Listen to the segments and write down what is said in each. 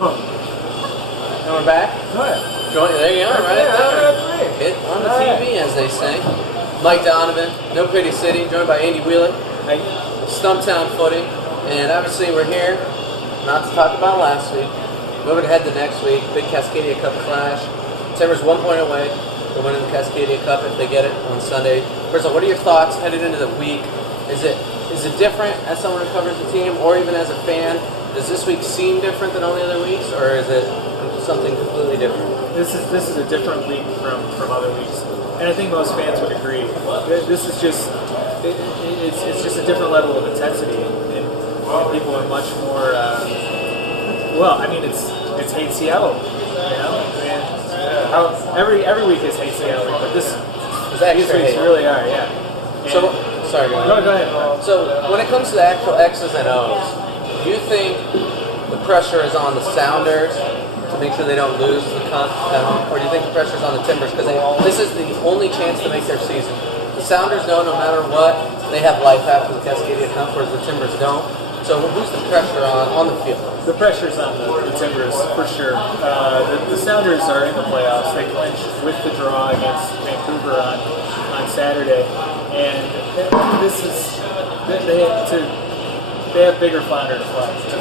And we're back. Good. There you are, right there. Great. Hit on the TV, as they say. Mike Donovan, No Pity City, joined by Andy Wheeler, Stumptown Footy. And obviously we're here, not to talk about last week. Moving ahead to next week, big Cascadia Cup clash. Timbers 1 point away for winning the Cascadia Cup if they get it on Sunday. First of all, what are your thoughts headed into the week? Is it different as someone who covers the team, or even as a fan? Does this week seem different than all the other weeks, or is it something completely different? This is a different week from other weeks, and I think most fans would agree. This is just it's just a different level of intensity, and people are much more. It's hate Seattle, and every week is hate Seattle, but these weeks really are, yeah. And so sorry, go ahead. So when it comes to the actual X's and O's, do you think the pressure is on the Sounders to make sure they don't lose the cup at home, or do you think the pressure is on the Timbers because this is the only chance to make their season? The Sounders know no matter what, they have life after the Cascadia Cup, whereas the Timbers don't. So who's the pressure on the field? The pressure's on the Timbers, for sure. The Sounders are in the playoffs. They clinched with the draw against Vancouver on Saturday. And this is... They have bigger flounder to fry. This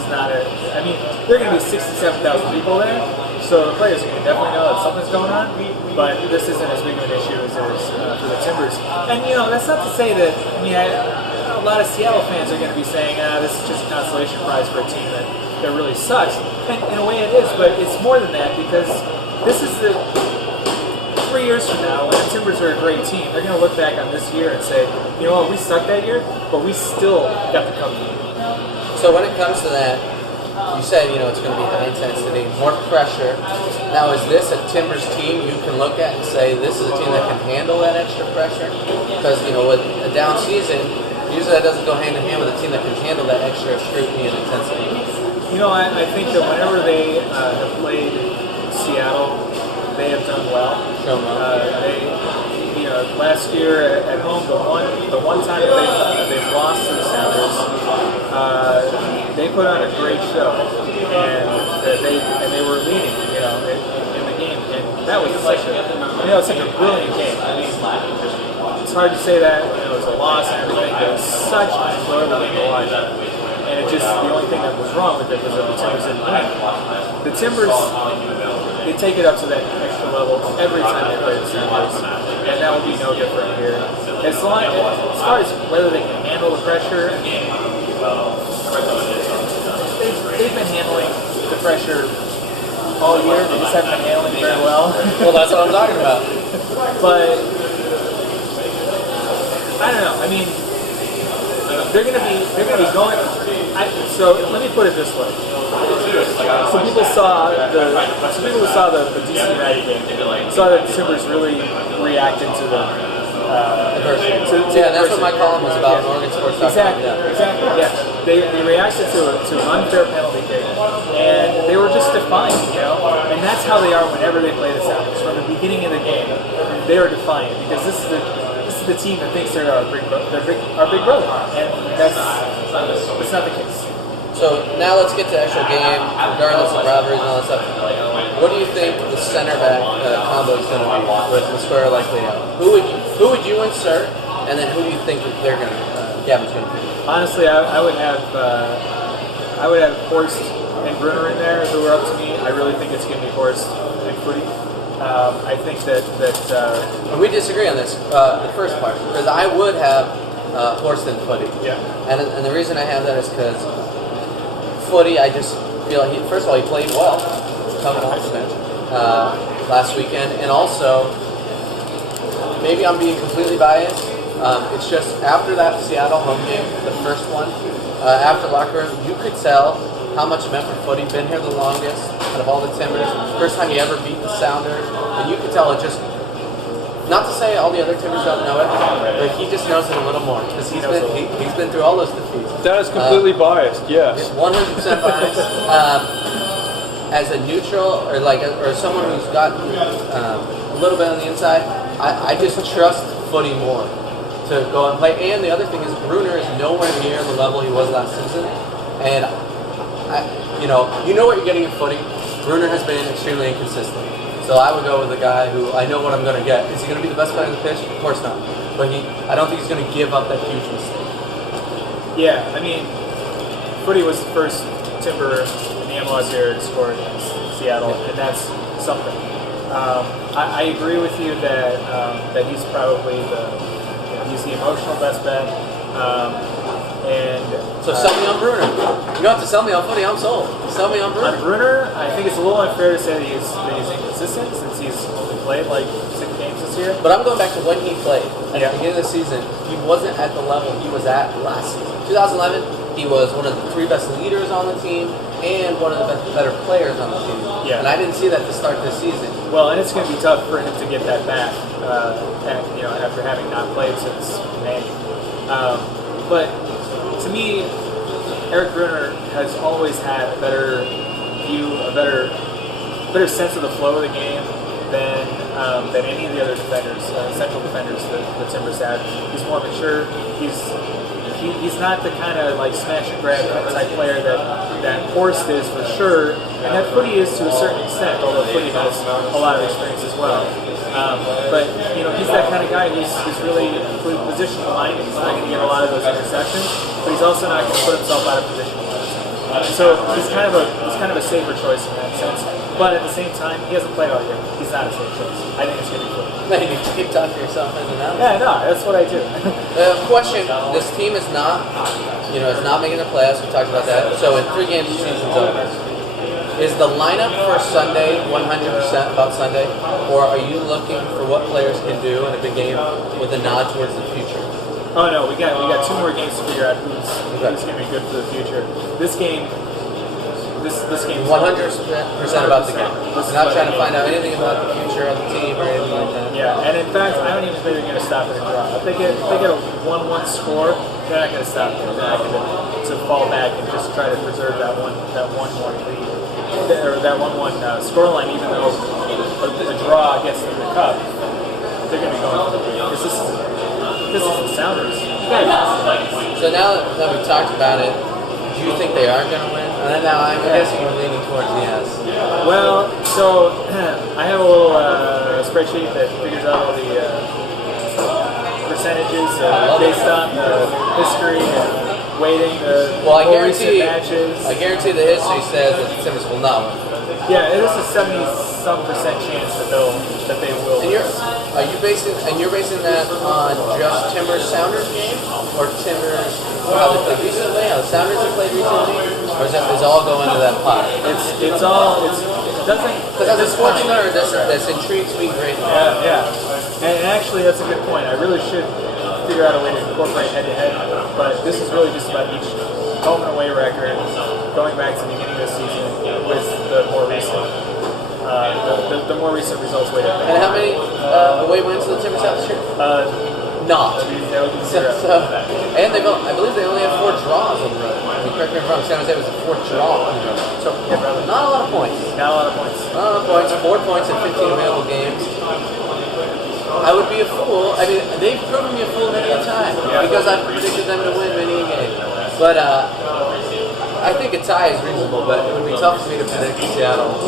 is not a... I mean, there are going to be 67,000 people there, so the players are going to definitely know that something's going on, but this isn't as big of an issue as it is for the Timbers. And, that's not to say that... a lot of Seattle fans are going to be saying, this is just a consolation prize for a team that really sucks. And in a way it is, but it's more than that, because this is the... 3 years from now, when the Timbers are a great team, they're going to look back on this year and say, you know what, we sucked that year, but we still got the cup. So when it comes to that, you said, it's going to be high intensity, more pressure. Now, is this a Timbers team you can look at and say, this is a team that can handle that extra pressure? Because, with a down season, usually that doesn't go hand in hand with a team that can handle that extra scrutiny and intensity. I think that whenever they have played Seattle, they have done well. Last year at home, the one time that they've lost to the Sounders, they put on a great show, and they were leading, in the game, and that was such a brilliant game. I mean, it's hard to say that it was a loss and everything, but it was such an enjoyable game to watch. And the only thing that was wrong with it was that the Timbers didn't win. The Timbers, they take it up to that extra level every time they play the Sounders, and that will be no different here. As far as whether they can handle the pressure, they've been handling the pressure all year. They just haven't been handling it very well. Well, that's what I'm talking about. But I don't know. I mean, they're gonna be going. So let me put it this way. Some people saw the DC United game, saw that the Timbers really reacted to the adversity. That's what my column was about. Exactly. Yeah, they reacted to an unfair penalty kick, and they were just defiant, And that's how they are whenever they play the Sounders. From the beginning of the game, they are defiant because this is the team that thinks they're our big brother, and that's not the case. So now let's get to the actual game, regardless of rivalries and all that stuff. What do you think the center back combo is going to be with the square like layout? Who would you insert, and then who do you think that Gavin's going to be? Honestly, I would have Horst and Brunner in there who are up to me. I really think it's going to be Horst and Footy. I think that and we disagree on this, the first part, because I would have Horst and Footy. Yeah. And the reason I have that is because Footy, I just feel like first of all, he played well coming off the bench last weekend, and also maybe I'm being completely biased. It's just after that Seattle home game, the first one, after locker room, you could tell how much it meant for Footy. Been here the longest out of all the Timbers. First time he ever beat the Sounders, and you could tell it just. Not to say all the other Timbers don't know it, but he just knows it a little more because he's been through all those defeats. That is completely biased. Yes, 100% biased. As a neutral or someone who's got a little bit on the inside, I just trust Footy more to go and play. And the other thing is Bruner is nowhere near the level he was last season. And you know what you're getting in footy. Bruner has been extremely inconsistent. So I would go with a guy who I know what I'm going to get. Is he going to be the best player on the pitch? Of course not. But I don't think he's going to give up that huge mistake. Yeah, I mean, Footy was the first Timber in the MLS era to score against Seattle, and that's something. I agree with you that he's probably he's the emotional best bet. So sell me on Bruner. You don't have to sell me on Footy. I'm sold. Sell me on Bruner. On Bruner, I think it's a little unfair to say that he's inconsistent since he's only played like 6 games this year. But I'm going back to when he played. At the beginning of the season, he wasn't at the level he was at last season. 2011, he was one of the 3 best leaders on the team and one of the better players on the team. Yeah. And I didn't see that to start this season. Well, and it's going to be tough for him to get that back, after having not played since May. But to me, Eric Bruner has always had a better view, a better sense of the flow of the game than any of the other defenders, central defenders that the Timbers had. He's more mature. He's not the kind of like smash and grab type player that Horst is for sure, and that Footy is to a certain extent, although Footy has a lot of experience as well. But he's that kind of guy who's really positional minded. He's not going to get a lot of those interceptions, but he's also not going to put himself out of position a lot of times. So he's kind of a safer choice in that sense. But at the same time, he hasn't played all year. He's not a safe choice. I think it's going to be Footy. You keep talking yourself in and out. Yeah, no, that's what I do. Question: this team is not making the playoffs. We talked about that. So in 3 games, the season's over. Is the lineup for Sunday 100% about Sunday, or are you looking for what players can do in a big game with a nod towards the future? Oh no, we got 2 more games to figure out who's going to be good for the future. This game. This game is 100% about the game. We're not trying to find out anything about the future of the team or anything like that. Yeah, and in fact, I don't even think they're going to stop at a draw. If they get a 1-1 score, they're not going to stop there. They're not going to fall back and just try to preserve that 1-1 lead or that 1-1 scoreline. Even though a draw gets them the cup, they're going to be going for the win. This is the Sounders. So now that we've talked about it, do you think they are going to win? And now I'm guessing you're leaning towards yes. Well, so I have a little spreadsheet that figures out all the percentages based on history and weighting the recent matches. I guarantee the history says that the Timbers will not win. Yeah, it is a 70-some% chance that they will. And you're basing that on just Timbers Sounders game, or Timbers how they played recently, how the Sounders have played recently, or does it all go into that pot? It doesn't. Because as a sports nerd, this intrigues me greatly. Yeah. And actually, that's a good point. I really should figure out a way to incorporate head-to-head, but this is really just about each home and away record going back to the beginning of the season with the more recent results weighted. And how many away wins did the Timbers have this year? Not. And I believe they only have 4 draws on the road. I mean, correct me if I'm wrong, San Jose was the 4th draw on the road. So not a lot of points. Not a lot of points. 4 points in 15 available games. I would be a fool. I mean, they've proven me a fool many a time because I've predicted them to win many a game. But I think a tie is reasonable, but it would be tough for me to predict Seattle.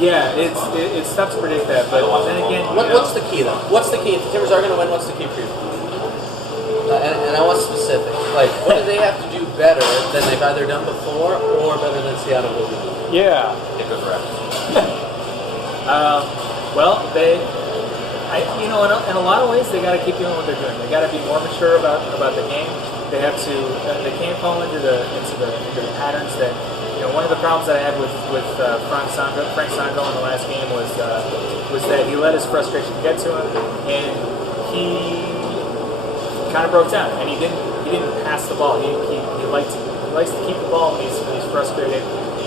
Yeah, it's tough to predict that, but then again, what's the key though? What's the key? If the Timbers are going to win, what's the key for you? And I want specific. Like, what do they have to do better than they've either done before or better than Seattle will do? Yeah. Well, in a lot of ways, they got to keep doing what they're doing. They got to be more mature about the game. They have to. They can't fall into the patterns that. One of the problems that I had with Frank Sandro in the last game was that he let his frustration get to him, and he kind of broke down, and he didn't pass the ball. He likes to keep the ball when he's frustrated,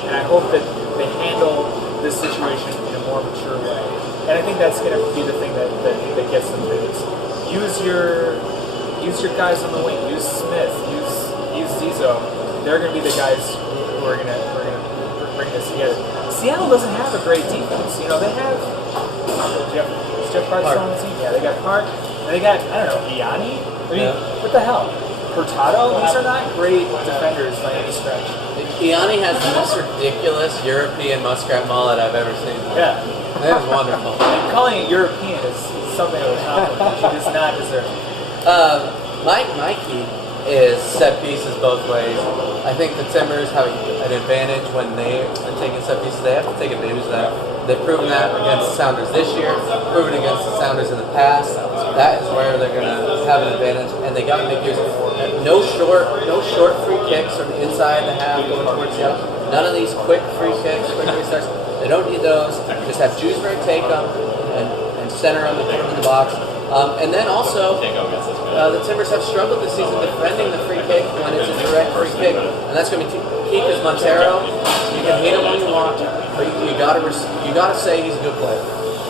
and I hope that they handle this situation in a more mature way. And I think that's going to be the thing that gets them through this. Use your guys on the wing. Use Smith. Use Zizo. They're going to be the guys who are going to bring this together. Seattle doesn't have a great defense. They have Jeff Hart still on the team. Yeah, they got Hart. And they got, I don't know, Iani? I mean, Yeah. what the hell? Hurtado? These are not great defenders by any stretch. Iani has the most ridiculous European muskrat mullet I've ever seen. Yeah. That is wonderful. And calling it European is something of a compliment. He does not deserve it. My key is set pieces both ways. I think the Timbers have an advantage when they are taking set pieces. They have to take advantage of that. They've proven that against the Sounders this year, proven against the Sounders in the past. That is where they're going to have an advantage, and they got to make use of it. No short free kicks from inside the half going towards the other. None of these quick free kicks, quick restarts. They don't need those. Just have Jewsbury take them and center them and put them in the box. And then also, the Timbers have struggled this season defending the free kick when it's a direct free kick, and that's going to be key because Montero. You can hate him when you want, but you gotta say he's a good player.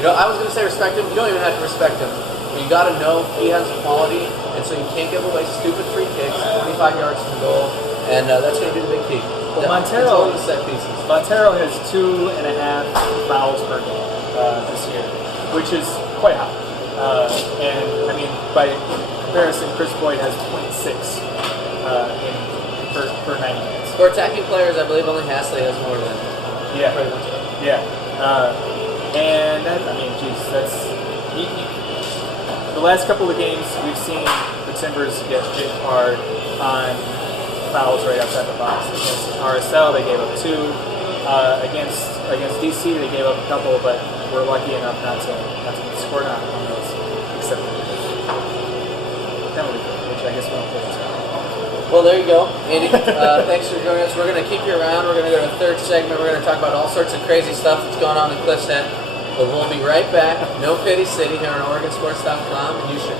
You know, I was going to say respect him. You don't even have to respect him. You got to know he has quality, and so you can't give away stupid free kicks, 25 yards from goal, and that's going to be the big key. Well, Montero, the set pieces. Montero has 2.5 fouls per game this year, which is quite high. And I mean, by comparison, Chris Boyd has 0.6 per 90 minutes. For attacking players, I believe only Hasley has more than. Yeah, yeah. And that, I mean, geez, that's the last couple of games we've seen the Timbers get hit hard on fouls right outside the box. Against RSL, they gave up 2. Against DC, they gave up a couple, but we're lucky enough not to score on those, except for the penalty, which I guess we don't play this time. Well, there you go. Andy, thanks for joining us. We're going to keep you around. We're going to go to the third segment. We're going to talk about all sorts of crazy stuff that's going on in Cliff's Head. But we'll be right back. No Pity City here on OregonSports.com. And you should